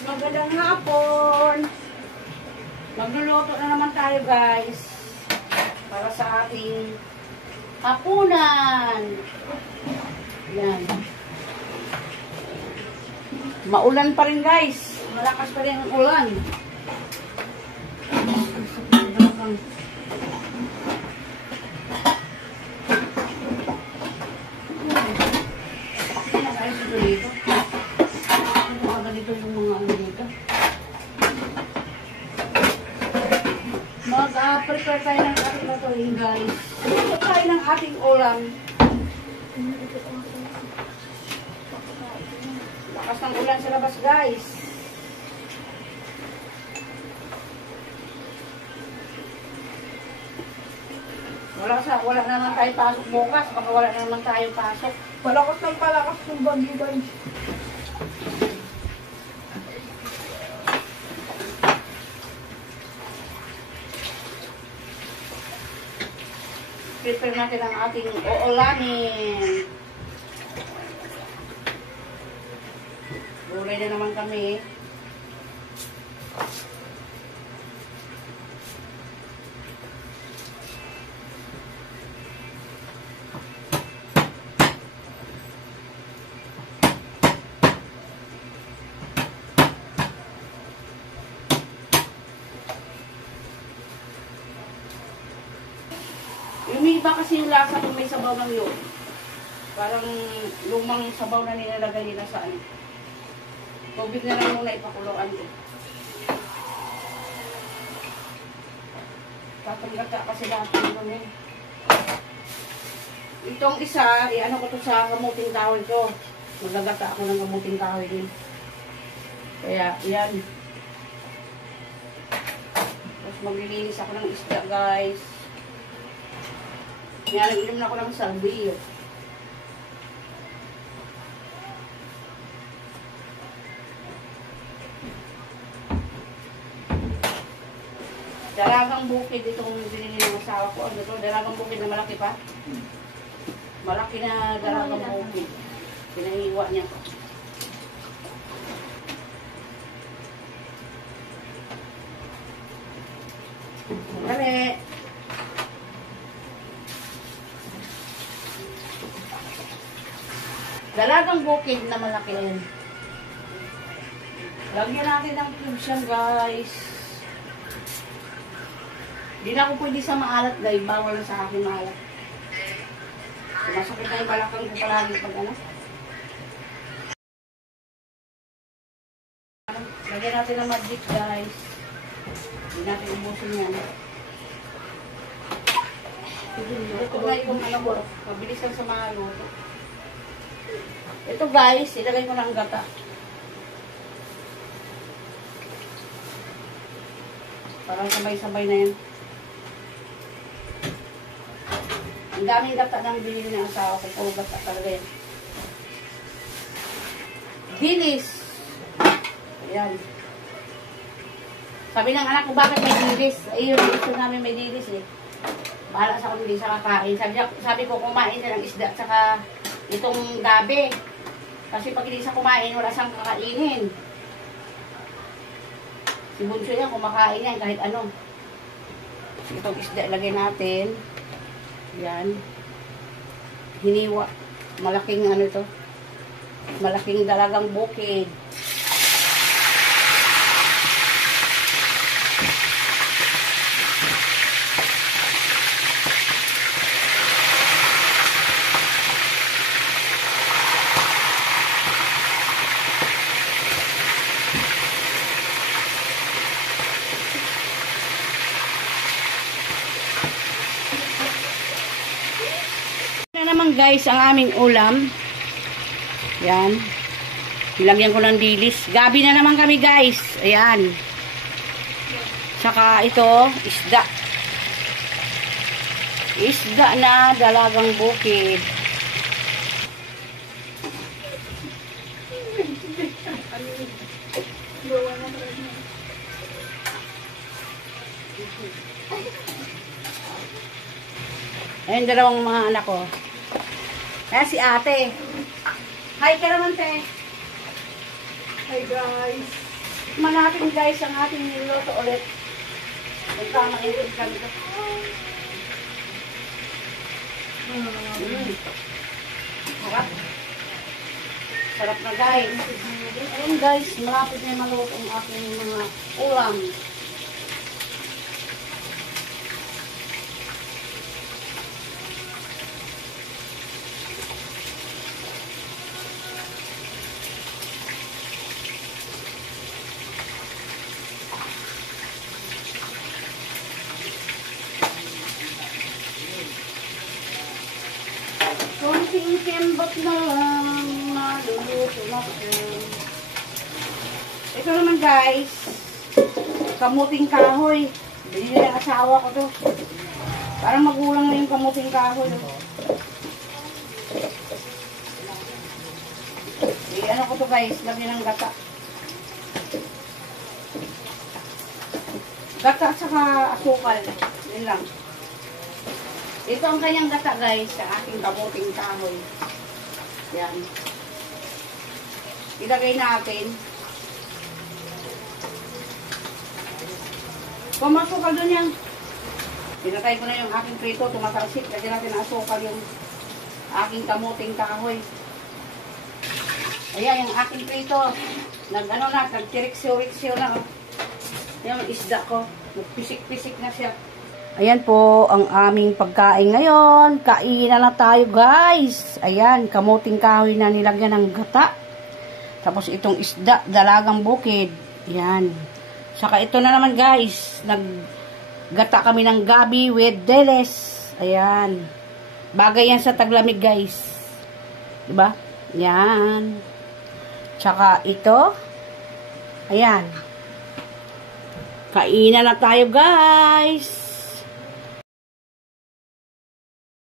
Magandang hapon. Magluluto na naman tayo guys. Para sa ating hapunan. Yan. Maulan pa rin guys. Malakas pa rin ang ulan. Ganito yung mga ano dito. Mag-prepare tayo ng ating lutuin guys. Ito tayo ng ating ulam. Lakas ng ulan sa labas guys. Wala naman tayo pasok bukas. Baka wala naman tayo pasok. Palakas ng palakas ng bagyo guys. Prepare natin ang ating uulamin. Gulay na naman kami. Lumiba kasi yung lasa kung may sabaw ng yun. Parang lumang sabaw na nilalagay nila sa ano. Tubig na lang muna ipakuluan ko. Tatanggata kasi lahat ng eh. Itong isa, ano ko to sa kamuting kahoy ko. Magagata ako ng kamuting kahoy din. Kaya, yan. Tapos maglilinis ako ng isda guys. Kaya nag-inom na ako ng salvio. Dalagang bukid itong binili ng asawa ko. Ano ito? Dalagang bukid na malaki pa. Malaki na dalagang bukid. Pinahiwa niya. Kare. Dalagang bukid na malaki na yan. Lagyan natin ng cubes yan guys. Hindi na ako pwede sa maalat guys. Bawal na sa akin maalat. Masakit na yung balakang ko palagi pag ano. Lagyan natin ng magic guys. Hindi natin ubusin yan. Ito na yung ano ko. Mabilis lang sa mga luto. Ito guys, ilagay ko ng gata. Parang sabay-sabay na yan. Ang daming gata ng binili ng asawa ko. Puro gata talaga yan. Dilis. Ayan. Sabi ng anak ko, bakit may dilis? Ayun, gusto namin may dilis eh. Bahala sa kung hindi sa kakain. Sabi ko, kumain na ng isda at saka itong gabi. Kasi pag hindi sa kumain, wala siyang kakainin. Si Bunso yan, kumakain yan kahit ano. Itong isda, lagay natin. Yan. Hiniwa. Malaking ano ito. Malaking dalagang bukid. Naman guys ang aming ulam. Yan. Nilagyan ko ng dilis. Gabi na naman kami guys. Ayan. Saka ito, isda. Isda na dalagang bukid. Ayun, dalawang mga anak ko. Kaya si ate. Hi ka naman, te. Hi guys. Tikman natin guys ang ating niluto ulit. Magkamaintin kami ito. Sarap. Sarap na guys. Ayun guys, malapit na maluto ang aking mga ulam. Konting kembot na lang, maluluto na ko. Ito naman guys, kamuting kahoy. Binili ng asawa ko to. Parang magulang na yung kamuting kahoy. Ano ko to guys, lagyan ng gata. Gata saka asukal. Yun lang. Ito ang kanyang gata guys, sa aking kamuting kahoy. Yan. Ilagay natin. Pumasukal dun yan. Pinatay ko na yung aking prito, tumatalsik. Lagyan natin ang asukal yung aking kamuting kahoy. Ayan, yung aking prito. Nagtiriksyo-riksyo na. Yung isda ko. Nagpisik-pisik na siya. Ayan po ang aming pagkain ngayon. Kainan na tayo guys. Ayan, kamuting kahoy na nilagyan ng gata. Tapos itong isda, dalagang bukid. Ayan. Saka ito na naman guys. Naggata kami ng gabi with deles. Ayan. Bagay yan sa taglamig guys. Diba? Ayan. Tsaka ito. Ayan. Kainan na tayo guys.